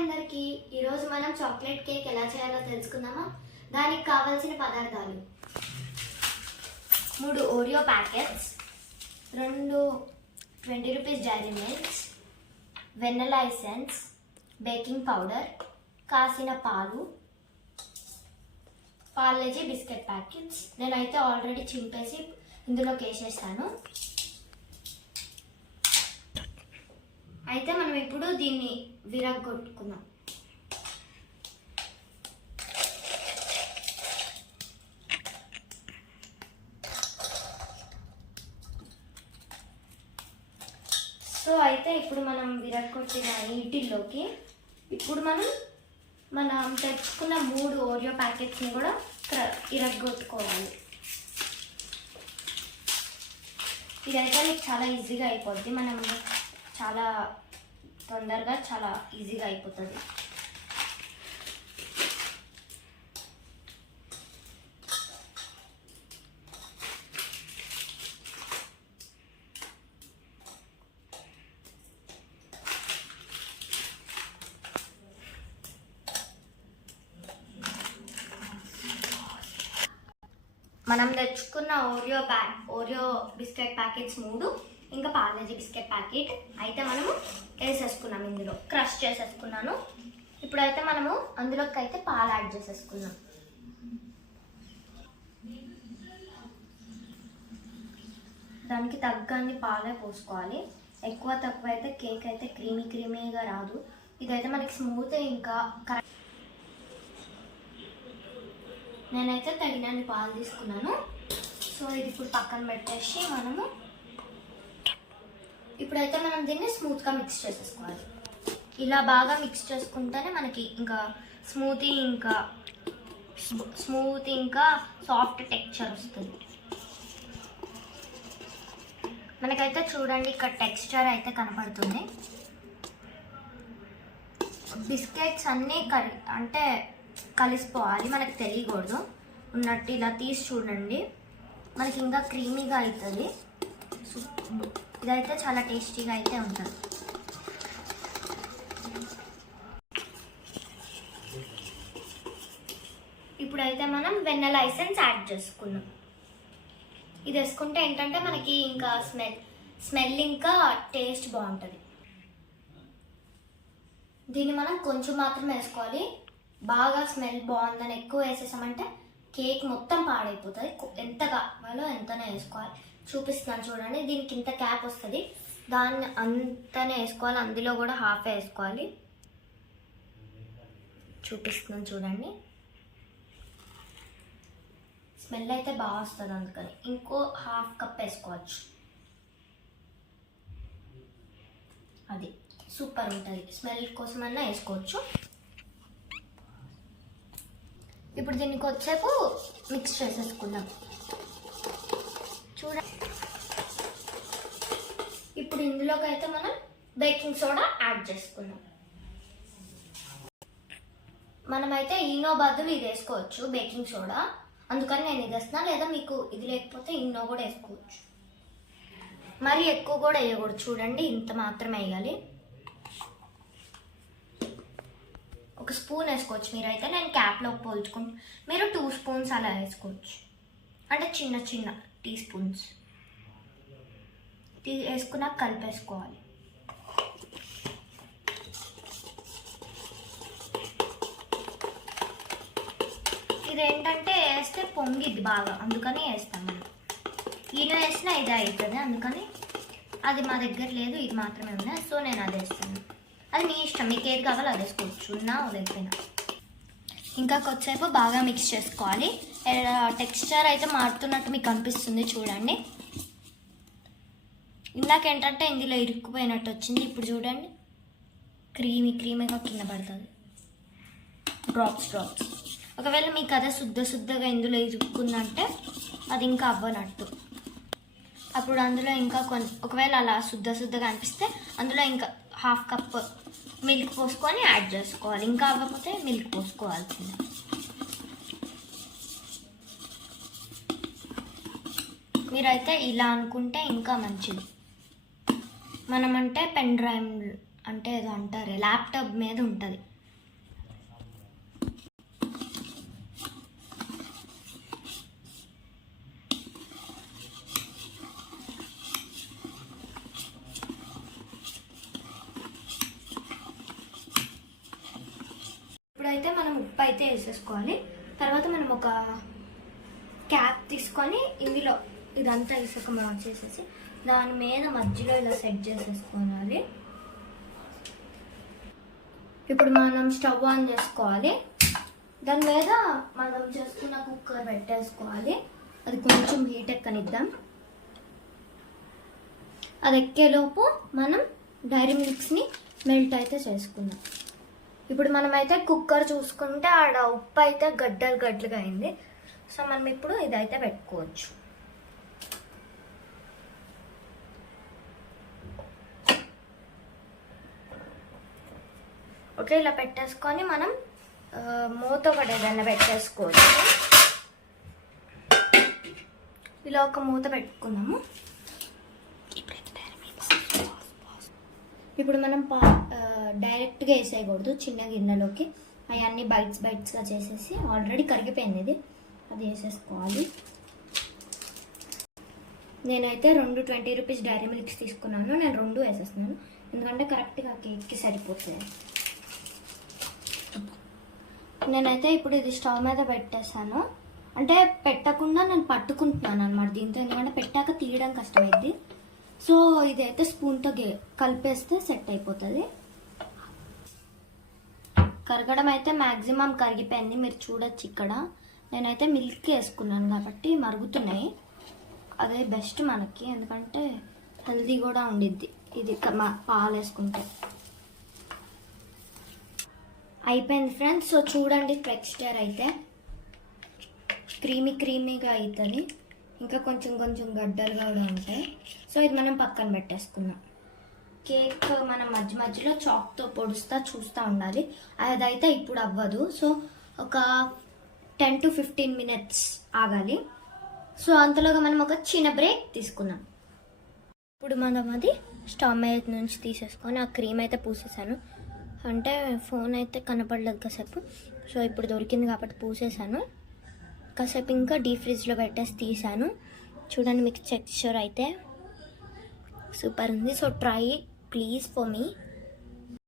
అందరికీ ఈరోజు మనం చాక్లెట్ కేక్ ఎలా చేయాలో తెలుసుకుందామా. దానికి కావాల్సిన పదార్థాలు: 3 Oreo packets, 2 20 rupees Dairy Milks, vanilla essence, baking powder, కాసిన పాలు, పార్లేజీ బిస్కెట్ ప్యాకెట్స్. నేనైతే ఆల్రెడీ చింపేసి ఇందులోకి వేసేస్తాను. అయితే మనం ఇప్పుడు దీన్ని విరగొట్టుకుందాం. సో అయితే ఇప్పుడు మనం విరగొట్టిన వీటిల్లోకి ఇప్పుడు మనం తెచ్చుకున్న 3 ఓరియో ప్యాకెట్స్ని కూడా విరగొట్టుకోవాలి. ఇదైతే మీకు చాలా ఈజీగా అయిపోద్ది. మనం చాలా తొందరగా చాలా ఈజీగా అయిపోతుంది. మనం తెచ్చుకున్న ఓరియో బిస్కెట్ ప్యాకెట్స్ 3, ఇంకా పార్లేజీ బిస్కెట్ ప్యాకెట్ అయితే మనము వేసేసుకున్నాం. ఇందులో క్రష్ చేసేసుకున్నాను. ఇప్పుడైతే మనము అందులోకి అయితే పాలు యాడ్ చేసేసుకున్నాం. దానికి తగ్గన్ని పాలే పోసుకోవాలి. ఎక్కువ తక్కువ అయితే కేక్ అయితే క్రీమీగా రాదు. ఇదైతే మనకి స్మూత్ ఇంకా కరెక్ట్. నేనైతే తగినన్ని పాలు తీసుకున్నాను. సో ఇది ఇప్పుడు పక్కన పెట్టేసి ఇప్పుడైతే మనం దీన్ని స్మూత్గా మిక్స్ చేసేసుకోవాలి. ఇలా బాగా మిక్స్ చేసుకుంటేనే మనకి ఇంకా స్మూత్ ఇంకా సాఫ్ట్ టెక్స్చర్ వస్తుంది. మనకైతే చూడండి ఇక్కడ టెక్స్చర్ అయితే కనపడుతుంది. బిస్కెట్స్ అన్నీ అంటే కలిసిపోవాలి, మనకు తెలియకూడదు. ఉన్నట్టు ఇలా తీసి చూడండి, మనకి ఇంకా క్రీమీగా అవుతుంది. ఇదైతే చాలా టేస్టీగా అయితే ఉంటుంది. ఇప్పుడైతే మనం వెనిలా ఎసెన్స్ యాడ్ చేసుకున్నాం. ఇది వేసుకుంటే ఏంటంటే మనకి ఇంకా స్మెల్ ఇంకా టేస్ట్ బాగుంటుంది. దీన్ని మనం కొంచెం మాత్రం వేసుకోవాలి. బాగా స్మెల్ బాగుందని ఎక్కువ వేసేసామంటే కేక్ మొత్తం పాడైపోతుంది. ఎంత కావాలో ఎంతనే వేసుకోవాలి. చూపిస్తున్నాను చూడండి. దీనికి ఇంత క్యాప్ వస్తుంది, దాన్ని అంతనే వేసుకోవాలి. అందులో కూడా హాఫ్ వేసుకోవాలి. చూపిస్తున్నాను చూడండి. స్మెల్ అయితే బాగా వస్తుంది, అందుకని ఇంకో హాఫ్ కప్ వేసుకోవచ్చు. అది సూపర్ ఉంటుంది. స్మెల్ కోసమన్నా వేసుకోవచ్చు. ఇప్పుడు దీనికి వచ్చేపు మిక్స్ చేసేసుకుందాం. చూడండి, ఇప్పుడు ఇందులోకి అయితే మనం బేకింగ్ సోడా యాడ్ చేసుకుందాం. మనమైతే ఈనో బదులు ఇది వేసుకోవచ్చు, బేకింగ్ సోడా. అందుకని నేను ఇది వేస్తున్నా. లేదా మీకు ఇది లేకపోతే ఈనో కూడా వేసుకోవచ్చు. మరి ఎక్కువ కూడా వేయకూడదు. చూడండి, ఇంత మాత్రమే వేయాలి. 1 స్పూన్ వేసుకోవచ్చు మీరైతే. నేను క్యాప్లో పోల్చుకుంటా. మీరు 2 స్పూన్స్ అలా వేసుకోవచ్చు, అంటే చిన్న టీ స్పూన్స్ వేసుకున్నాక కలిపేసుకోవాలి. ఇదేంటంటే వేస్తే పొంగిద్ది బాగా, అందుకని వేస్తాం మనం. ఈయన వేసినా ఇదే అవుతుంది, అందుకని అది మా దగ్గర లేదు, ఇది మాత్రమే ఉన్నాయి. సో నేను అది వేస్తాను. అది మీ ఇష్టం, మీకు ఏది కావాలో అది వేసుకోవచ్చు, ఉన్నా లేకపోయినా. ఇంకా కొద్దిసేపు బాగా మిక్స్ చేసుకోవాలి. టెక్స్చర్ అయితే మారుతున్నట్టు మీకు అనిపిస్తుంది చూడండి. ఇందాకేంటంటే ఇందులో ఇరుక్కుపోయినట్టు వచ్చింది. ఇప్పుడు చూడండి, క్రీమీగా కింద పడుతుంది, డ్రాప్స్. ఒకవేళ మీకు అదే శుద్ధగా ఇందులో ఇరుక్కుందంటే అది ఇంకా అవ్వనట్టు. అప్పుడు అందులో ఇంకా ఒకవేళ అలా శుద్ధగా అనిపిస్తే అందులో ఇంకా హాఫ్ కప్ మిల్క్ పోసుకొని యాడ్ చేసుకోవాలి. ఇంకా అవ్వకపోతే మిల్క్ పోసుకోవాల్సిందే. మీరైతే ఇలా అనుకుంటే ఇంకా మంచిది. మనమంటే పెన్ డ్రైవ్ అంటే ఏదో అంటారు, ల్యాప్టాప్ మీద ఉంటుంది. ఇప్పుడైతే మనం ఉప్పు అయితే వేసేసుకోవాలి. తర్వాత మనం ఒక క్యాప్ తీసుకొని ఇందులో ఇదంతా ఇసుక మనం చేసేసి దాని మీద మధ్యలో ఇలా సెట్ చేసేసుకోవాలి. ఇప్పుడు మనం స్టవ్ ఆన్ చేసుకోవాలి. దాని మీద మనం చేసుకున్న కుక్కర్ పెట్టేసుకోవాలి. అది కొంచెం హీట్ ఎక్కనిద్దాం. అది ఎక్కేలోపు మనం డైరీ మిల్క్స్ని మెల్ట్ అయితే చేసుకుందాం. ఇప్పుడు మనమైతే కుక్కర్ చూసుకుంటే ఆడ ఉప్పు అయితే గడ్డలుగా అయింది. సో మనం ఇప్పుడు ఇదైతే పెట్టుకోవచ్చు. ఓకే, ఇలా పెట్టేసుకొని మనం మూత కూడా ఏదైనా పెట్టేసుకోవచ్చు. ఇలా ఒక మూత పెట్టుకున్నాము. ఇప్పుడు మనం డైరెక్ట్గా వేసేయకూడదు, చిన్న గిన్నెలోకి అవన్నీ బైట్స్గా చేసేసి ఆల్రెడీ కరిగిపోయింది ఇది, అది వేసేసుకోవాలి. నేనైతే 2 20 రూపీస్ డైరీ మిల్క్స్ తీసుకున్నాను. నేను 2 వేసేస్తున్నాను ఎందుకంటే కరెక్ట్గా కేక్కి సరిపోతుంది. నేనైతే ఇప్పుడు ఇది స్టవ్ మీద పెట్టేసాను. అంటే పెట్టకుండా నేను పట్టుకుంటున్నాను అనమాట దీంతో, ఎందుకంటే పెట్టాక తీయడం కష్టమైద్ది. సో ఇదైతే స్పూన్తో కలిపేస్తే సెట్ అయిపోతుంది. కరగడం అయితే మ్యాక్సిమం కరిగిపోయింది, మీరు చూడొచ్చు. ఇక్కడ నేనైతే మిల్క్ వేసుకున్నాను కాబట్టి మరుగుతున్నాయి. అదే బెస్ట్ మనకి, ఎందుకంటే హెల్దీ కూడా ఉండిద్ది ఇది పాలు వేసుకుంటే. అయిపోయింది ఫ్రెండ్స్. సో చూడండి, టెక్స్చర్ అయితే క్రీమీగా అవుతుంది. ఇంకా కొంచెం గడ్డలుగా కూడా ఉంటాయి. సో ఇది మనం పక్కన పెట్టేసుకున్నాం. కేక్ మనం మధ్యలో చాక్తో పొడుస్తా చూస్తూ ఉండాలి. అదైతే ఇప్పుడు అవ్వదు. సో ఒక 10 to 15 minutes ఆగాలి. సో అంతలోగా మనం ఒక చిన్న బ్రేక్ తీసుకున్నాం. ఇప్పుడు మనం అది స్టవ్ మీద నుంచి తీసేసుకొని ఆ క్రీమ్ అయితే పూసేసాను. అంటే ఫోన్ అయితే కనపడలేదు కాసేపు. సో ఇప్పుడు దొరికింది కాబట్టి పూసేసాను. కాసేపు ఇంకా డీప్ ఫ్రిడ్జ్లో పెట్టేసి తీసాను. చూడండి, మీకు టెక్స్చర్ అయితే సూపర్ ఉంది. So try please for me.